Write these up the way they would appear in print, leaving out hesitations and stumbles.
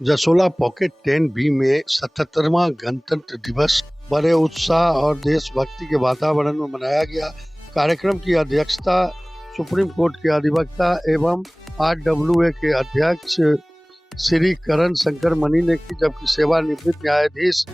Jasola pocket 10B में 77वां गणतंत्र दिवस बड़े उत्साह और देशभक्ति के वातावरण में मनाया गया। कार्यक्रम की अध्यक्षता सुप्रीम कोर्ट के अधिवक्ता एवं RWA के अध्यक्ष श्री करण शंकर मणि ने की, जबकि सेवानिवृत्त न्यायाधीश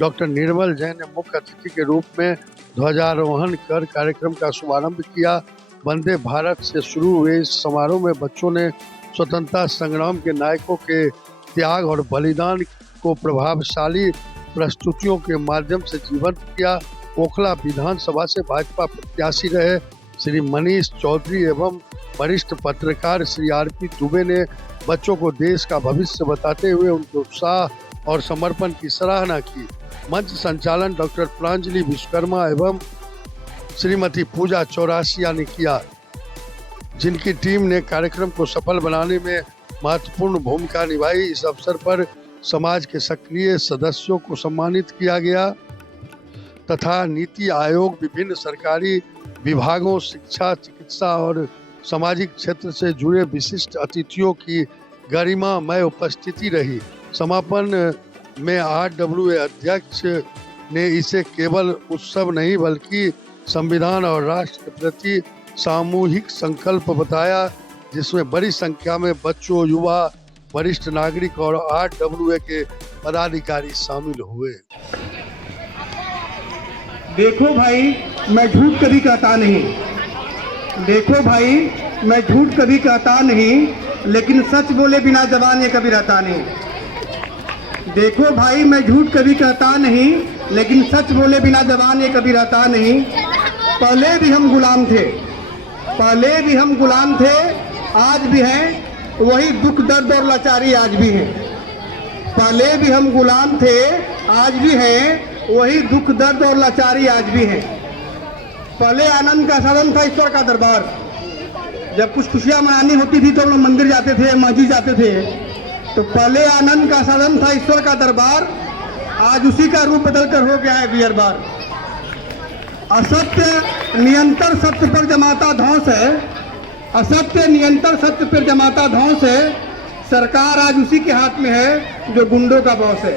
डॉक्टर निर्मल जैन ने मुख्य अतिथि के रूप में ध्वजारोहण कर कार्यक्रम का शुभारंभ किया। वंदे भारत से शुरू हुए इस समारोह में बच्चों ने स्वतंत्रता संग्राम के नायकों के त्याग और बलिदान को प्रभावशाली प्रस्तुतियों के माध्यम से जीवंत किया। ओखला विधानसभा से भाजपा प्रत्याशी रहे श्री मनीष चौधरी एवं वरिष्ठ पत्रकार श्री RP दुबे ने बच्चों को देश का भविष्य बताते हुए उनके उत्साह और समर्पण की सराहना की। मंच संचालन डॉक्टर प्रांजलि विश्वकर्मा एवं श्रीमती पूजा चौरासिया ने किया, जिनकी टीम ने कार्यक्रम को सफल बनाने में महत्वपूर्ण भूमिका निभाई। इस अवसर पर समाज के सक्रिय सदस्यों को सम्मानित किया गया तथा नीति आयोग, विभिन्न सरकारी विभागों, शिक्षा, चिकित्सा और सामाजिक क्षेत्र से जुड़े विशिष्ट अतिथियों की गरिमामय उपस्थिति रही। समापन में RWA अध्यक्ष ने इसे केवल उत्सव नहीं बल्कि संविधान और राष्ट्र के प्रति सामूहिक संकल्प बताया, जिसमें बड़ी संख्या में बच्चों, युवा, वरिष्ठ नागरिक और RWA के पदाधिकारी शामिल हुए। देखो भाई, मैं झूठ कभी कहता नहीं। देखो भाई, मैं झूठ कभी कहता नहीं, लेकिन सच बोले बिना जबान ये कभी रहता नहीं। देखो भाई, मैं झूठ कभी कहता नहीं, लेकिन सच बोले बिना जबान ये कभी रहता नहीं। पहले भी हम गुलाम थे, पहले भी हम गुलाम थे, आज भी हैं। वही दुख, दर्द और लाचारी आज भी है। पहले भी हम गुलाम थे, आज भी हैं। वही दुख, दर्द और लाचारी आज भी है। पहले आनंद का साधन था ईश्वर का दरबार। जब कुछ खुशियां मनानी होती थी तो हम लोग मंदिर जाते थे, मस्जिद जाते थे। तो पहले आनंद का साधन था ईश्वर का दरबार, आज उसी का रूप बदल कर हो गया है बियर बार। असत्य निरंतर सत्य पर जमाता ध्वंस है, असत्य निरंतर सत्य पर जमाता ध्वंस है। सरकार आज उसी के हाथ में है जो गुंडों का बॉस है।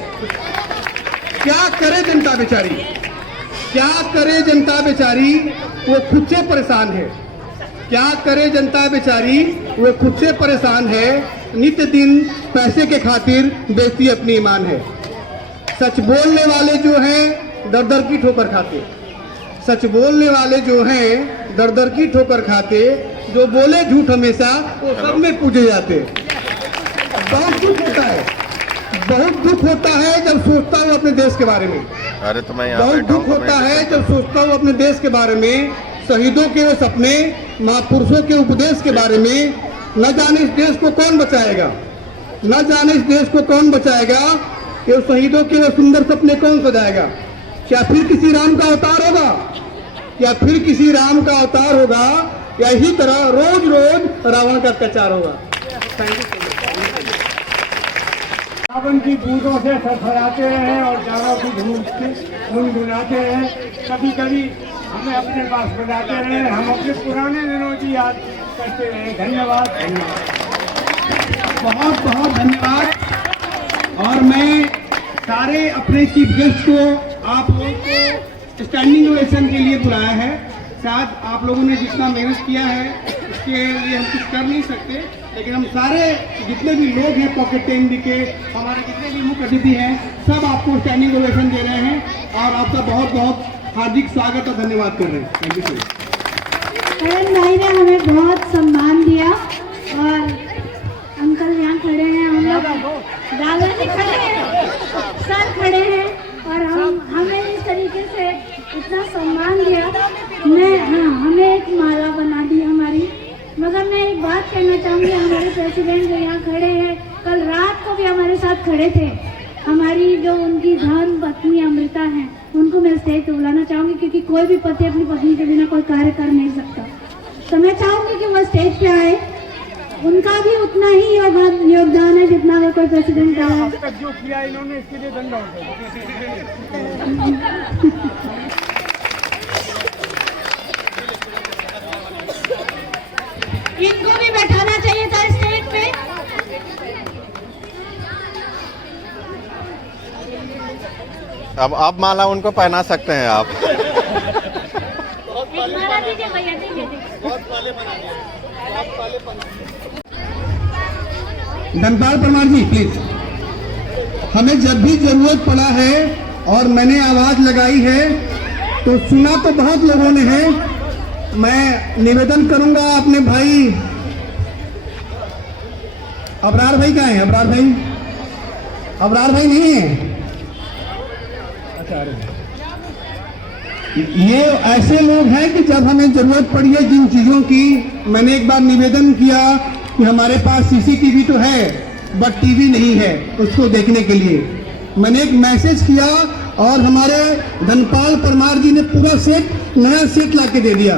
क्या करे जनता बेचारी, क्या करे जनता बेचारी, वो खुद से परेशान है। क्या करे जनता बेचारी, वो खुद से परेशान है। नित्य दिन पैसे के खातिर बेचती अपनी ईमान है। सच बोलने वाले जो हैं दर दर की ठोकर खाते, सच बोलने वाले जो हैं दर दर की ठोकर खाते। जो बोले झूठ हमेशा वो सब में पूजे जाते। बहुत दुख होता है, बहुत दुख होता है जब सोचता हूँ अपने देश के बारे में। अरे तो मैं बहुत दुख होता है जब सोचता हूँ अपने देश के बारे में, शहीदों के वो सपने, महापुरुषों के उपदेश के बारे में। न जाने इस देश को कौन बचाएगा, न जाने इस देश को कौन बचाएगा। ये शहीदों के वो सुंदर सपने कौन सजाएगा। क्या फिर किसी राम का अवतार होगा, क्या फिर किसी राम का अवतार होगा, या इसी तरह रोज रोज रावण का अत्याचार होगा। सावन की बूंदों से फड़फड़ाते हैं और जाड़ों की धूप से गुनगुनाते हैं। कभी कभी हमें अपने पास बुलाते रहे, हम अपने पुराने दिनों की याद करते रहे। धन्यवाद, धन्यवाद, बहुत बहुत धन्यवाद। और मैं सारे अपने चीफ गेस्ट को, आप लोगों को स्टैंडिंग ओवेशन के लिए बुलाया है। शायद आप लोगों ने जितना मेहनत किया है उसके लिए हम कुछ कर नहीं सकते, लेकिन हम सारे जितने भी लोग हैं पॉकेट 10B के, हमारे जितने भी मुख्य अतिथि हैं, सब आपको स्टैंडिंग ओवेशन दे रहे हैं और आपका बहुत बहुत हार्दिक स्वागत और धन्यवाद कर रहे हैं। Thank you sir. करण भाई ने हमें बहुत सम्मान दिया और अंकल यहाँ खड़े हैं, हम लोग दादाजी खड़े हैं, सर खड़े हैं और हमें इस तरीके से इतना सम्मान दिया। हमें एक माला बना दी हमारी। मगर मैं एक बात कहना चाहूँगी, हमारे प्रेसिडेंट जो यहाँ खड़े हैं, कल रात को भी हमारे साथ खड़े थे। हमारी जो उनकी धर्म पत्नी अमृता हैं, उनको मैं स्टेज पे बुलाना चाहूँगी, क्योंकि कोई भी पति अपनी पत्नी के बिना कोई कार्य कर नहीं सकता। तो मैं चाहूँगी कि वो स्टेज पे आए। उनका भी उतना ही योगदान है जितना वो कोई प्रेसिडेंट का है। अब तक जो किया इन्होंने, इसके लिए धन्यवाद। इनको भी बैठाना चाहिए था स्टेज पे। अब माला उनको पहना सकते हैं आप। माला दीजिए भैया, दीजिए। धनपाल परमार जी प्लीज। हमें जब भी जरूरत पड़ा है और मैंने आवाज लगाई है तो सुना तो बहुत लोगों ने है। मैं निवेदन करूंगा अपने भाई अबरार भाई कहाँ है? अबरार भाई नहीं है। ये ऐसे लोग हैं कि जब हमें जरूरत पड़ी है जिन चीजों की, मैंने एक बार निवेदन किया कि हमारे पास सीसीटीवी तो है बट टीवी नहीं है उसको देखने के लिए। मैंने एक मैसेज किया और हमारे धनपाल परमार जी ने पूरा सेट, नया सेट ला के दे दिया।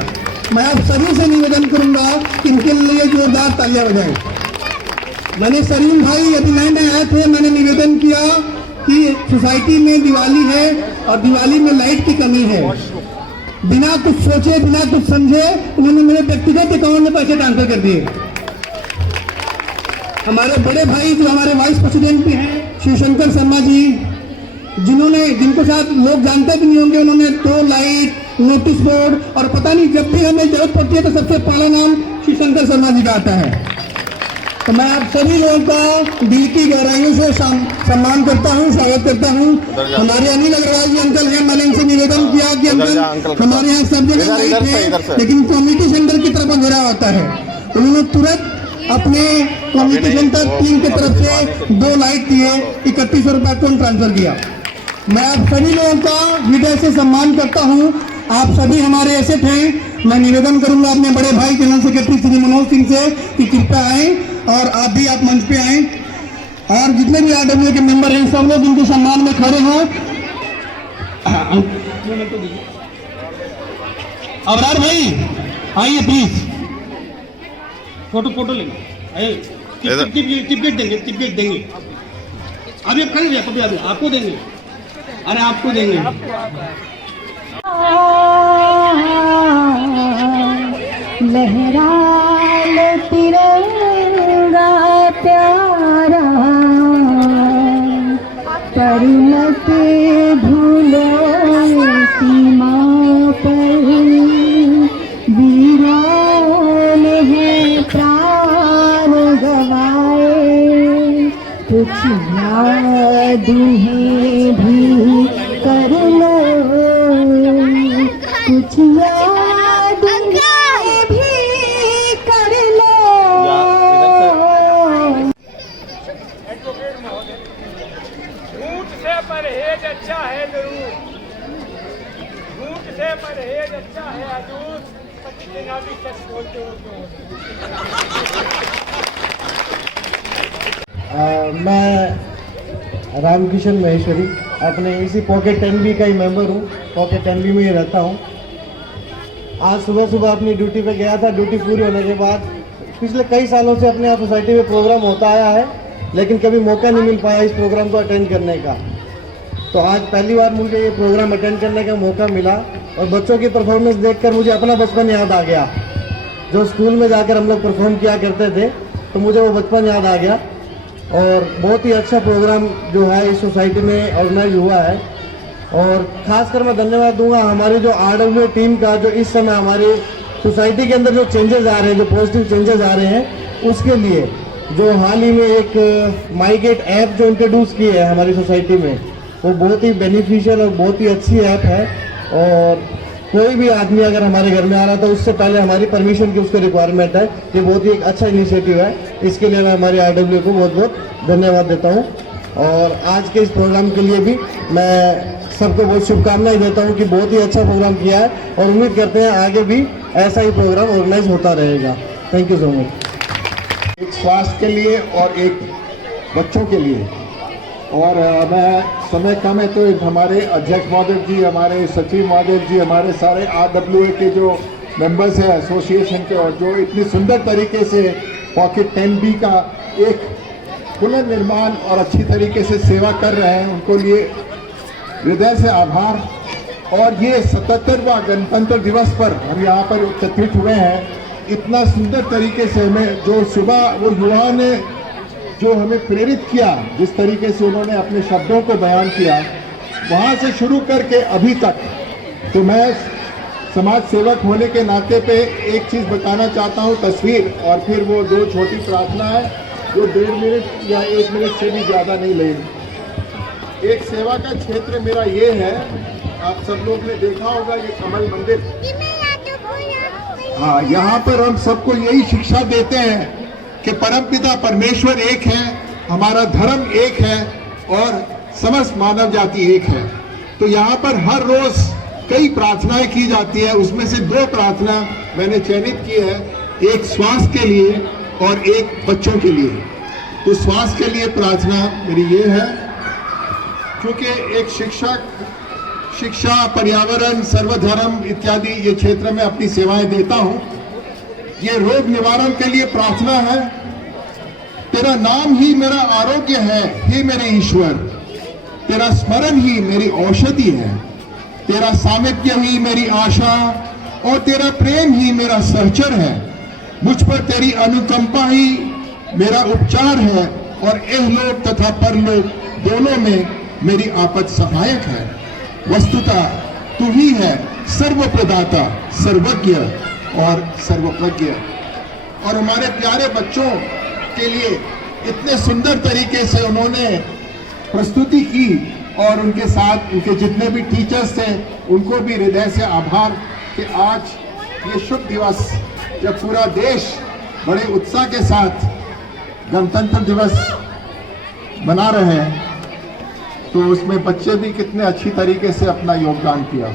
मैं आप सभी से निवेदन करूंगा कि इनके लिए जोरदार तालियां बजाएं। मैंने सलीम भाई अभी नए नए आए थे, मैंने निवेदन किया कि सोसाइटी में दिवाली है और दिवाली में लाइट की कमी है। बिना कुछ सोचे, बिना कुछ समझे उन्होंने मेरे व्यक्तिगत अकाउंट में पैसे ट्रांसफर कर दिए। हमारे बड़े भाई जो हमारे वाइस प्रेसिडेंट भी हैं शिवशंकर शर्मा जी, जिनको साथ लोग जानते भी नहीं होंगे, उन्होंने 2 लाइट, नोटिस बोर्ड और पता नहीं जब भी हमें जरूरत पड़ती है तो सबसे पहला नाम शिवशंकर शर्मा जी का आता है। तो मैं आप सभी लोगों का दिल की गहराइयों से सम्मान करता हूँ, स्वागत करता हूँ। हमारे अनिल अग्रवाल जी अंकल हैं, मैंने इनसे निवेदन किया कि अंकल हमारे यहाँ सब जगह लाइट है लेकिन कम्युनिटी सेंटर की तरफ अंधेरा होता है। उन्होंने तुरंत अपने कम्युनिटी सेंटर टीम की तरफ से 2 लाइट दिए, 3100 रुपये को ट्रांसफर किया। मैं आप सभी लोगों का हृदय से सम्मान करता हूँ। आप सभी हमारे एसेट हैं। मैं निवेदन करूंगा अपने बड़े भाई जनरल सेक्रेटरी श्री मनोज सिंह से कि कृपया आए और आप भी आप मंच पे आए और जितने भी RWA के मेंबर हैं सब लोग इनके सम्मान में खड़े हों। अबरार भाई आइए प्लीज, फोटो लेंगे, टिकट देंगे। अभी आप खड़े अभी आपको देंगे, अरे आपको देंगे। लहरा ले तिरंगा प्यारा, पर मत भूलो सीमा पर वीरों ने प्राण गवाए। कुछ यादें भी कर लो, कुछ यादें भी कर लो। झूठ से परहेज अच्छा है जरूर, झूठ से परहेज अच्छा है हजूर, पति बिना भी सच बोलते हो। मैं रामकिशन महेश्वरी अपने इसी पॉकेट 10B का ही मेंबर हूँ, पॉकेट 10B में ही रहता हूँ। आज सुबह अपनी ड्यूटी पे गया था। ड्यूटी पूरी होने के बाद पिछले कई सालों से अपने यहाँ सोसाइटी में प्रोग्राम होता आया है लेकिन कभी मौका नहीं मिल पाया इस प्रोग्राम को अटेंड करने का। तो आज पहली बार मुझे ये प्रोग्राम अटेंड करने का मौका मिला और बच्चों की परफॉर्मेंस देखकर मुझे अपना बचपन याद आ गया। जो स्कूल में जाकर हम लोग परफॉर्म किया करते थे तो मुझे वो बचपन याद आ गया और बहुत ही अच्छा प्रोग्राम जो है इस सोसाइटी में ऑर्गेनाइज हुआ है। और खासकर मैं धन्यवाद दूंगा हमारी जो RWA टीम का, जो इस समय हमारी सोसाइटी के अंदर जो चेंजेस आ रहे हैं, जो पॉजिटिव चेंजेस आ रहे हैं उसके लिए। जो हाल ही में एक माईगेट ऐप जो इंट्रोड्यूस की है हमारी सोसाइटी में, वो बहुत ही बेनिफिशियल और बहुत ही अच्छी ऐप है। और कोई भी आदमी अगर हमारे घर में आ रहा था उससे पहले हमारी परमिशन की उसको रिक्वायरमेंट है। ये बहुत ही एक अच्छा इनिशिएटिव है, इसके लिए मैं हमारी RWA को बहुत बहुत धन्यवाद देता हूँ। और आज के इस प्रोग्राम के लिए भी मैं सबको बहुत शुभकामनाएं देता हूँ कि बहुत ही अच्छा प्रोग्राम किया है और उम्मीद करते हैं आगे भी ऐसा ही प्रोग्राम ऑर्गेनाइज होता रहेगा। Thank you so much. एक स्वास्थ्य के लिए और एक बच्चों के लिए। और मैं समय कम है तो हमारे अध्यक्ष महोदय जी, हमारे सचिव महोदय जी, हमारे सारे RWA के जो मेंबर्स हैं एसोसिएशन के और जो इतनी सुंदर तरीके से पॉकेट 10B का एक पुनर्निर्माण और अच्छी तरीके से सेवा कर रहे हैं, उनको लिए हृदय से आभार। और ये 77वां गणतंत्र दिवस पर हम यहाँ पर एकत्रित हुए हैं। इतना सुंदर तरीके से हमें जो सुबह वो युवाओं ने जो हमें प्रेरित किया, जिस तरीके से उन्होंने अपने शब्दों को बयान किया, वहाँ से शुरू करके अभी तक, तो मैं समाज सेवक होने के नाते पे एक चीज़ बताना चाहता हूँ, तस्वीर, और फिर वो 2 छोटी प्रार्थना है जो 1.5 मिनट या 1 मिनट से भी ज़्यादा नहीं लगेगी। एक सेवा का क्षेत्र मेरा ये है, आप सब लोग ने देखा होगा ये कमल मंदिर। हाँ, यहाँ पर हम सबको यही शिक्षा देते हैं कि परमपिता परमेश्वर एक है, हमारा धर्म एक है और समस्त मानव जाति एक है। तो यहाँ पर हर रोज कई प्रार्थनाएं की जाती है, उसमें से 2 प्रार्थना मैंने चयनित की है, एक स्वास्थ्य के लिए और एक बच्चों के लिए। तो स्वास्थ्य के लिए प्रार्थना मेरी ये है, क्योंकि एक शिक्षा, पर्यावरण, सर्वधर्म इत्यादि ये क्षेत्र में अपनी सेवाएं देता हूं। ये रोग निवारण के लिए प्रार्थना है। तेरा नाम ही मेरा आरोग्य है, हे मेरे ईश्वर। तेरा स्मरण ही मेरी औषधि है, तेरा सामिप्य ही मेरी आशा और तेरा प्रेम ही मेरा सहचर है। मुझ पर तेरी अनुकंपा ही मेरा उपचार है और इहलोक तथा परलोक दोनों में मेरी आपद सहायक है। वस्तुतः तू ही है सर्वप्रदाता, सर्वज्ञ और सर्वप्रज्ञ। और हमारे प्यारे बच्चों के लिए इतने सुंदर तरीके से उन्होंने प्रस्तुति की और उनके साथ उनके जितने भी टीचर्स थे उनको भी हृदय से आभार कि आज ये शुभ दिवस जब पूरा देश बड़े उत्साह के साथ गणतंत्र दिवस मना रहे हैं, तो उसमें बच्चे भी कितने अच्छी तरीके से अपना योगदान किया।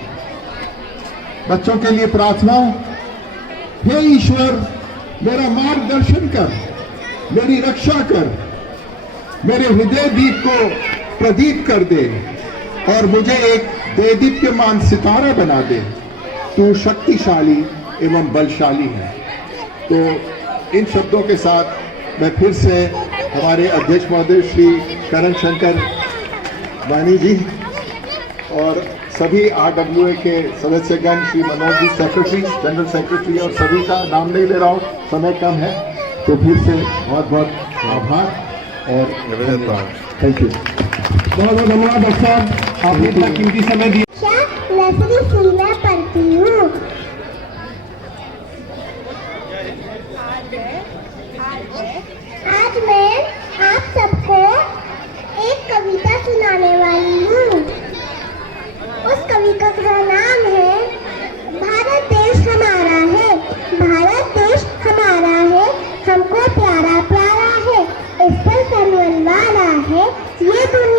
बच्चों के लिए प्रार्थना, हे ईश्वर मेरा मार्गदर्शन कर, मेरी रक्षा कर, मेरे हृदय दीप को प्रदीप कर दे और मुझे एक देदीप्यमान सितारा बना दे। तू शक्तिशाली एवं बलशाली है। तो इन शब्दों के साथ मैं फिर से हमारे अध्यक्ष महोदय श्री करण शंकर वानी जी और सभी RWA के सदस्यगण, Shri Manoj ji secretary, general secretary और सभी का नाम नहीं ले रहा हूँ, समय कम है, तो फिर से बहुत बहुत आभार और थैंक यू। बहुत बहुत धन्यवाद डॉक्टर साहब, आपने इतना कीमती समय दिया। नर्सरी स्कूल में पढ़ती हूँ। आज मैं आप सबको एक कविता सुनाने वाली हूँ। उस कविता का नाम है भारत देश हमारा है, भारत देश हमारा है, हमको प्यारा प्यारा है, इस पर कमल वाला है, ये दुनिया